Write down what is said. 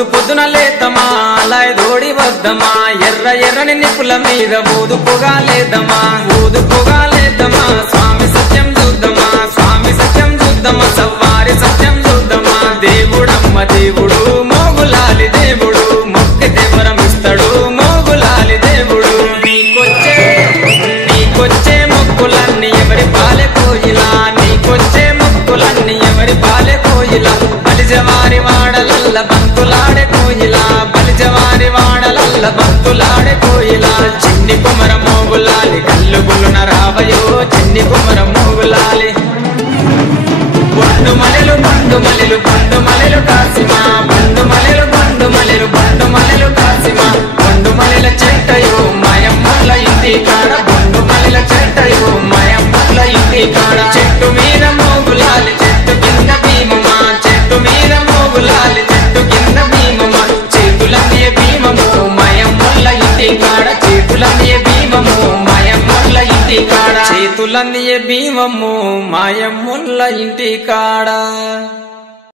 పొద్దు పొద్దున లేదమా లాయదోడి వద్దమా ఎర్ర ఎర్రని నిప్పుల మీద ఊదుపుగా లేదమా స్వామి సత్యం చూద్దామా స్వామి సత్యం చూద్దామా సవ్వారి సత్యం చూద్దామా దేవుడమ్మ దేవుడు మోగులాలి దేవుడు మొక్కితే వరమిస్తాడు మోగులాలి దేవుడు నీకొచ్చే మొక్కులన్నీ ఎవరి పాలె కోయిలా నీకొచ్చే మొక్కులన్నీ ఎవరి పాలె కోయిలా బలిజవారి వాడలల్ల బంతులాడే కోయిలా బలిజవారి వాడలల్ల బంతులాడే కోయిలా చిన్ని కుమర మోగులాలి కల్లు గులున రావయో చిన్ని కుమర మోగులాలి బండు మలెలు బండు మలెలు బండు మలెలు కాసిమా బండు మలెలు బండు మలెలు బండు మలెలు కాసిమా బండు మలెల చెట్టయో మాయమ్మల ఇంటి కాడ బండు మలెల చెట్టయో మాయమ్మల ఇంటి కాడ చెట్టు మీద మోగులాలి చెట్టు కింద భీమమా చెట్టు మీద మోగులాలి చెట్టు కింద భీమమా చేతులన్నీ భీమము మాయమ్మల ఇంటి కాడ చేతులన్నీ భీమము మాయమ్మల ఇంటి కాడ చేతులన్నీ భీమము మాయమ్మల ఇంటి కాడ